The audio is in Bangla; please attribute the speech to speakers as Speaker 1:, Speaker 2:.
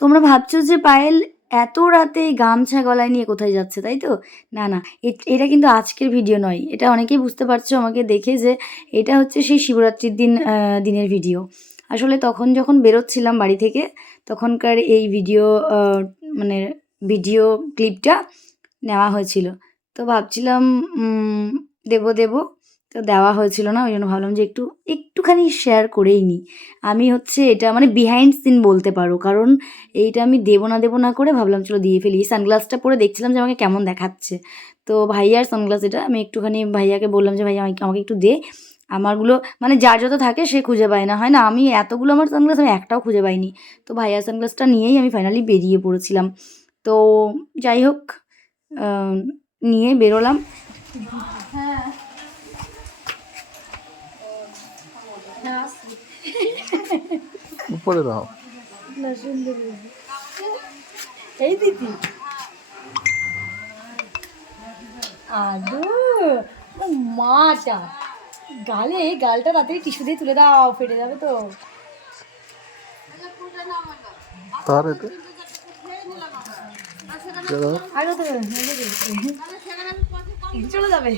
Speaker 1: তোমরা ভাবছ যে পায়েল এত রাতে গামছা গলায় নিয়ে কোথায় যাচ্ছে, তাই তো? না না এটা কিন্তু আজকের ভিডিও নয়। এটা অনেকেই বুঝতে পারছ, আমাকে দেখে যে এটা হচ্ছে সেই শিবরাত্রির দিন দিনের ভিডিও। আসলে তখন যখন বেরোচ্ছিলাম বাড়ি থেকে, তখনকার এই ভিডিও মানে ভিডিও ক্লিপটা নেওয়া হয়েছিল। তো ভাবছিলাম দেবো দেবো তো দেওয়া হয়েছিল না, ওই জন্য ভাবলাম যে একটু, একটুখানি শেয়ার করেই নিই। আমি হচ্ছে এটা মানে বিহাইন্ড সিন বলতে পারো, কারণ এইটা আমি দেবো না দেবো না করে ভাবলাম চলো দিয়ে ফেলি। সানগ্লাসটা পরে দেখছিলাম যে আমাকে কেমন দেখাচ্ছে। তো ভাইয়ার সানগ্লাস এটা, আমি একটুখানি ভাইয়াকে বললাম যে, ভাইয়া, আমাকে আমাকে একটু দে। আমারগুলো মানে যার যত থাকে সে খুঁজে পায় না। হয় না, আমি এতগুলো আমার সানগ্লাস আমি একটাও খুঁজে পাইনি। তো ভাইয়ার সানগ্লাসটা নিয়েই আমি ফাইনালি বেরিয়ে পড়েছিলাম। তো যাই হোক নিয়ে বেরোলাম।
Speaker 2: উপরে দাও
Speaker 1: এই দিদি আদু মাটা গালে গালটা রাতে টিস্যু দিয়ে তুলে দাও ফেটে যাবে তো।
Speaker 2: তার এতে?
Speaker 1: আগে তো চলে যাবে।